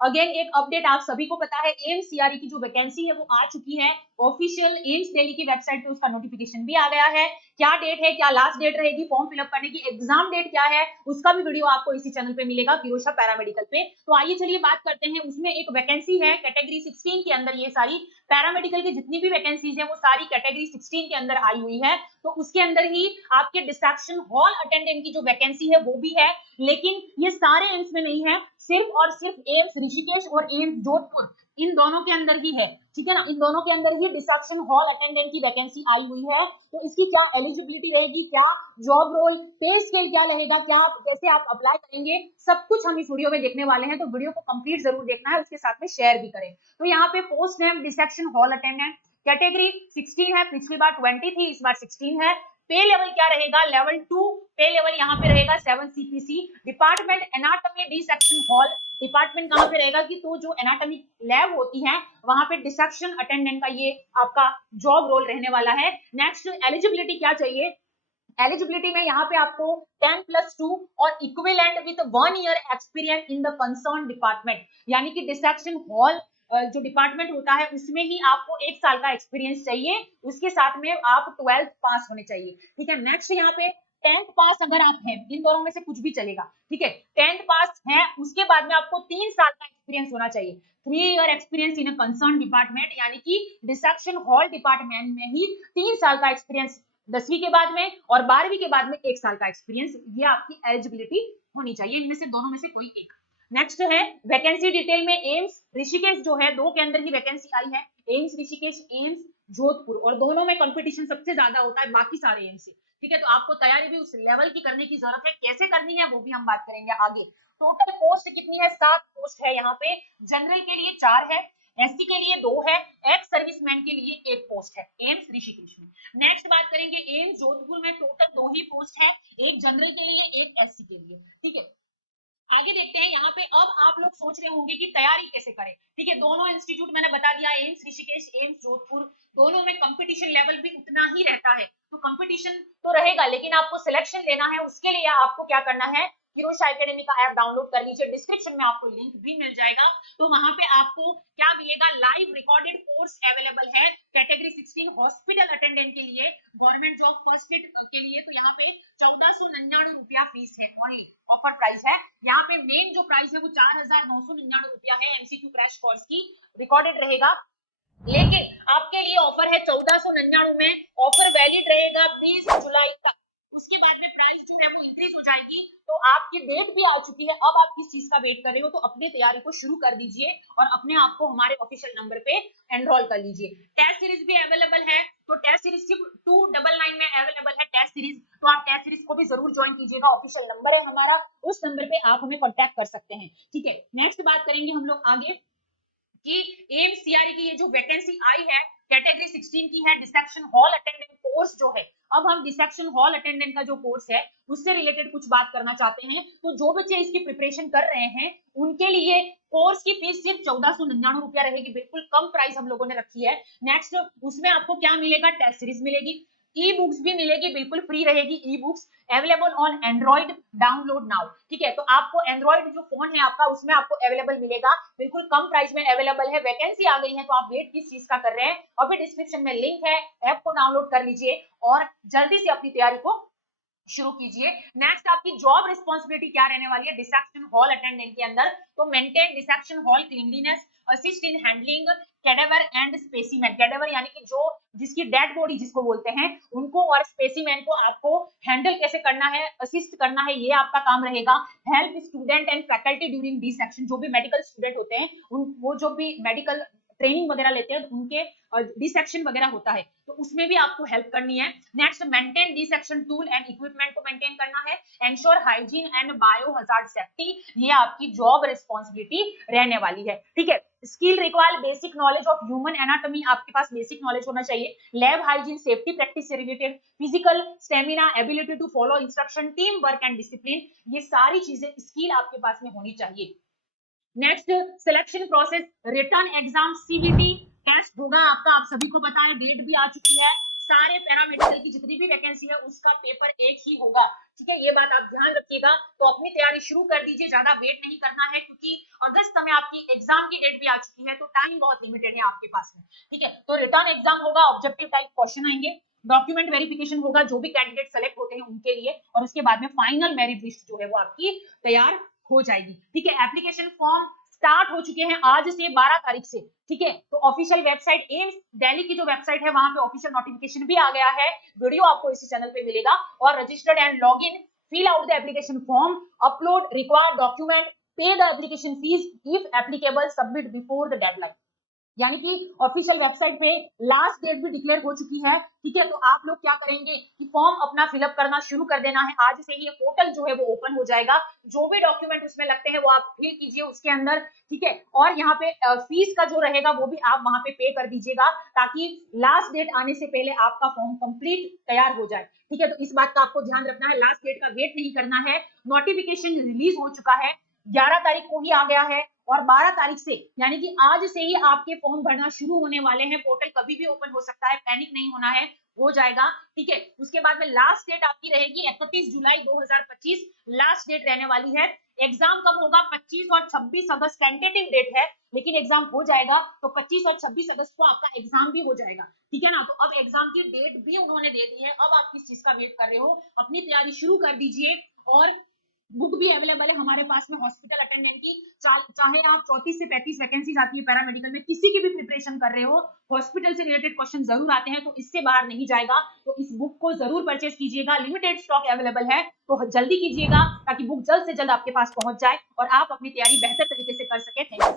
Again एक update, आप सभी को पता है एम्स सीआरई की जो वैकेंसी है वो आ चुकी है ऑफिशियल एम्स दिल्ली की वेबसाइट पे, उसका नोटिफिकेशन भी आ गया है। क्या डेट है, क्या लास्ट डेट रहेगी फॉर्म फिलअप करने की, एग्जाम डेट क्या है, उसका भी वीडियो आपको इसी चैनल पे मिलेगा फिरोजशाह पैरामेडिकल पे। तो आइए चलिए बात करते हैं, उसमें एक वैकेंसी है कैटेगरी 16 के अंदर, ये सारी पैरामेडिकल की जितनी भी वैकेंसीज है वो सारी कैटेगरी 16 के अंदर आई हुई है। तो उसके अंदर ही आपके डिस्ट्रैक्शन हॉल अटेंडेंट की जो वैकेंसी है वो भी है, लेकिन ये सारे एम्स में नहीं है, सिर्फ और सिर्फ एम्स ऋषिकेश और एम्स जोधपुर, इन दोनों के अंदर ही है, ठीक है ना। इन दोनों के अंदर ही डिस्ट्रैक्शन हॉल अटेंडेंट की वैकेंसी आई हुई है। तो इसकी क्या एलिजिबिलिटी रहेगी, क्या जॉब रोल, पे स्केल क्या रहेगा, क्या कैसे आप अप्लाई करेंगे, सब कुछ हम इस वीडियो में देखने वाले हैं। तो वीडियो को कंप्लीट जरूर देखना है, उसके साथ में शेयर भी करें। तो यहाँ पे post name distraction hall attendant, category 16 है, पिछली बार 20 थी, इस बार 16 है। पे लेवल क्या रहेगा, लेवल 2 पे लेवल यहाँ पे रहेगा 7 CPC. Department anatomy dissection hall, department कहाँ पे रहेगा कि तो जो एनाटॉमी लैब होती है वहां पे डिसेक्शन अटेंडेंट का ये आपका जॉब रोल रहने वाला है। नेक्स्ट एलिजिबिलिटी क्या चाहिए, एलिजिबिलिटी में यहाँ पे आपको 10+2 और equivalent with 1 year experience in the concern department, यानी कि डिसेक्शन हॉल जो डिपार्टमेंट होता है उसमें ही आपको 1 साल का एक्सपीरियंस चाहिए, उसके साथ में आप 12th पास होने चाहिए, ठीक है। नेक्स्ट यहाँ पे 10th पास अगर आप हैं, इन दोनों में से कुछ भी चलेगा, ठीक है। 10th पास है, उसके बाद में आपको 3 साल का एक्सपीरियंस होना चाहिए, 3 year experience in a concern department, यानी कि डिसेक्शन हॉल डिपार्टमेंट में ही 3 साल का एक्सपीरियंस 10वीं के बाद में और 12वीं के बाद में 1 साल का एक्सपीरियंस, ये आपकी एलिजिबिलिटी होनी चाहिए, इनमें से दोनों में से कोई एक। नेक्स्ट है वैकेंसी डिटेल में, एम्स ऋषिकेश जो है 2 के अंदर ही वैकेंसी आई है, एम्स ऋषिकेश, एम्स जोधपुर, और दोनों में कंपटीशन सबसे ज्यादा होता है बाकी सारे एम्स से, ठीक है। तो आपको तैयारी भी उस लेवल की करने की जरूरत है, कैसे करनी है वो भी हम बात करेंगे आगे। टोटल पोस्ट कितनी है, 7 पोस्ट है यहाँ पे, जनरल के लिए 4 है, एससी के लिए 2 है, एक्स सर्विसमैन के लिए 1 पोस्ट है एम्स ऋषिकेश में। नेक्स्ट बात करेंगे एम्स जोधपुर में, टोटल 2 ही पोस्ट है, एक जनरल के लिए एक एससी के लिए, ठीक है। आगे देखते हैं यहाँ पे, अब आप लोग सोच रहे होंगे कि तैयारी कैसे करें, ठीक है। दोनों इंस्टीट्यूट मैंने बता दिया, एम्स ऋषिकेश, एम्स जोधपुर, दोनों में कंपटीशन लेवल भी उतना ही रहता है। तो कंपटीशन तो रहेगा, लेकिन आपको सिलेक्शन लेना है, उसके लिए आपको क्या करना है, फिरोजशाह एकेडमी का ऐप डाउनलोड कर लीजिए, डिस्क्रिप्शन में आपको लिंक भी मिल जाएगा। तो वहां पे आपको क्या मिलेगा, लाइव रिकॉर्डेड कोर्स अवेलेबल है कैटेगरी 16 हॉस्पिटल अटेंडेंट के लिए, गवर्नमेंट जॉब फर्स्ट एड के लिए। तो यहाँ पे 1499 रुपया फीस है, ओनली ऑफर प्राइस है। यहाँ पे मेन जो प्राइस है वो 4999 रुपया है, एमसीक्यू क्रैश कोर्स की रिकॉर्डेड रहेगा, लेकिन आपके लिए ऑफर है 1499 में, ऑफर वैलिड रहेगा 20 जुलाई तक, उसके बाद में प्राइस जो है वो इंक्रीज हो जाएगी। तो आपकी डेट भी आ चुकी है, अब आप किस चीज का वेट कर रहे हो, तो अपनी तैयारी को शुरू कर दीजिए और अपने आप को हमारे ऑफिशियल नंबर पे एनरोल कर लीजिए। टेस्ट सीरीज भी अवेलेबल है, तो टेस्ट सीरीज सिर्फ 299 में अवेलेबल है टेस्ट सीरीज, तो आप टेस्ट सीरीज को भी जरूर ज्वाइन कीजिएगा, ऑफिशियल नंबर है हमारा, उस नंबर पे आप हमें कॉन्टेक्ट कर सकते हैं, ठीक है। नेक्स्ट बात करेंगे हम लोग आगे कि एम्स सीआरई की ये जो वैकेंसी आई है कैटेगरी 16 की है, डिसेक्शन हॉल अटेंडेंट कोर्स जो है, अब हम डिसेक्शन हॉल अटेंडेंट का जो कोर्स है उससे रिलेटेड कुछ बात करना चाहते हैं। तो जो बच्चे इसकी प्रिपरेशन कर रहे हैं उनके लिए कोर्स की फीस सिर्फ 1499 रुपया रहेगी, बिल्कुल कम प्राइस हम लोगों ने रखी है। नेक्स्ट उसमें आपको क्या मिलेगा, टेस्ट सीरीज मिलेगी, ई बुक्स भी मिलेगी, बिल्कुल फ्री रहेगी, e books available on Android, download now, ठीक है। तो आपको एंड्रॉइड जो फोन है आपका उसमें आपको अवेलेबल मिलेगा, बिल्कुल कम प्राइस में अवेलेबल है। वैकेंसी आ गई है तो आप वेट किस चीज का कर रहे हैं, और फिर डिस्क्रिप्शन में लिंक है, ऐप को डाउनलोड कर लीजिए और जल्दी से अपनी तैयारी को शुरू कीजिए। नेक्स्ट आपकी जॉब रिस्पॉन्सिबिलिटी क्या रहने वाली है डिसेक्शन हॉल अटेंडेंट के अंदर, तो maintain dissection hall cleanliness, assist in handling cadaver and specimen, cadaver यानी कि जो जिसकी डेड बॉडी जिसको बोलते हैं उनको, और स्पेसिमेन को आपको हैंडल कैसे करना है, असिस्ट करना है, ये आपका काम रहेगा। Help student and faculty during dissection, जो भी मेडिकल स्टूडेंट होते हैं उन वो जो भी मेडिकल ट्रेनिंग वगैरह लेते हैं उनके डिसेक्शन वगैरह होता है तो उसमें भी आपको हेल्प करनी है। Next maintain dissection tool and equipment को मेंटेन करना है, ensure hygiene and bio hazard safety, ये आपकी जॉब रिस्पॉन्सिबिलिटी रहने वाली है, ठीक है। Skill require basic knowledge of human anatomy, आपके पास बेसिक नॉलेज होना चाहिए, लैब हाइजीन सेफ्टी प्रैक्टिस से related, physical stamina, ability to follow instruction, team work and discipline, ये सारी चीजें स्किल आपके पास में होनी चाहिए। Next selection process, return exam CBT test होगा आपका, आप सभी को पता है, डेट भी आ चुकी है, सारे पैरामेडिकल की जितनी भी वैकेंसी है उसका पेपर एक ही होगा। ठीक है, ये बात आप ध्यान रखिएगा। तो अपनी तैयारी शुरू कर दीजिए, ज्यादा वेट नहीं करना है, क्योंकि अगस्त में आपकी एग्जाम की डेट भी आ चुकी है, तो टाइम बहुत लिमिटेड है आपके पास में। ठीक है, तो रिटर्न एग्जाम होगा, ऑब्जेक्टिव टाइप क्वेश्चन आएंगे, डॉक्यूमेंट वेरिफिकेशन होगा जो भी कैंडिडेट सेलेक्ट होते हैं उनके लिए, और उसके बाद में फाइनल मेरिट लिस्ट जो है वो आपकी तैयार हो जाएगी। ठीक है, एप्लीकेशन फॉर्म स्टार्ट हो चुके हैं आज से 12 तारीख से। ठीक है, तो ऑफिशियल वेबसाइट एम्स दिल्ली की जो वेबसाइट है वहां पे ऑफिशियल नोटिफिकेशन भी आ गया है, वीडियो आपको इसी चैनल पे मिलेगा। और registered and log in, fill out the application form, upload required document, pay the application fees if applicable, submit before the deadline। यानी कि ऑफिशियल वेबसाइट पे लास्ट डेट भी डिक्लेयर हो चुकी है। ठीक है, तो आप लोग क्या करेंगे कि फॉर्म अपना फिलअप करना शुरू कर देना है। आज से ही ये पोर्टल जो है वो ओपन हो जाएगा, जो भी डॉक्यूमेंट उसमें लगते हैं वो आप फिल कीजिए उसके अंदर। ठीक है, और यहाँ पे फीस का जो रहेगा वो भी आप वहां पे पे कर दीजिएगा, ताकि लास्ट डेट आने से पहले आपका फॉर्म कंप्लीट तैयार हो जाए। ठीक है, तो इस बात का आपको ध्यान रखना है, लास्ट डेट का वेट नहीं करना है। नोटिफिकेशन रिलीज हो चुका है, 11 तारीख को ही आ गया है, और 12 तारीख से यानी कि आज से ही आपके फॉर्म भरना शुरू होने वाले हैं। पोर्टल कभी भी ओपन हो सकता है, पैनिक नहीं होना है, हो जाएगा। ठीक है, उसके बाद में लास्ट डेट आपकी रहेगी 31 जुलाई 2025 लास्ट डेट रहने वाली है। एग्जाम कब होगा? 25 और 26 अगस्त टेंटेटिव डेट है, लेकिन एग्जाम हो जाएगा। तो 25 और 26 अगस्त को आपका एग्जाम भी हो जाएगा। ठीक है ना, तो अब एग्जाम की डेट भी उन्होंने दे दी है, अब आप किस चीज का वेट कर रहे हो? अपनी तैयारी शुरू कर दीजिए। और बुक भी अवेलेबल है हमारे पास में हॉस्पिटल अटेंडेंट की, चाहे आप 34 से 35 वैकेंसीज आती है पैरामेडिकल में, किसी की भी प्रिपरेशन कर रहे हो, हॉस्पिटल से रिलेटेड क्वेश्चन जरूर आते हैं, तो इससे बाहर नहीं जाएगा। तो इस बुक को जरूर परचेज कीजिएगा, लिमिटेड स्टॉक अवेलेबल है, तो जल्दी कीजिएगा ताकि बुक जल्द से जल्द आपके पास पहुंच जाए और आप अपनी तैयारी बेहतर तरीके से कर सके। Thank you.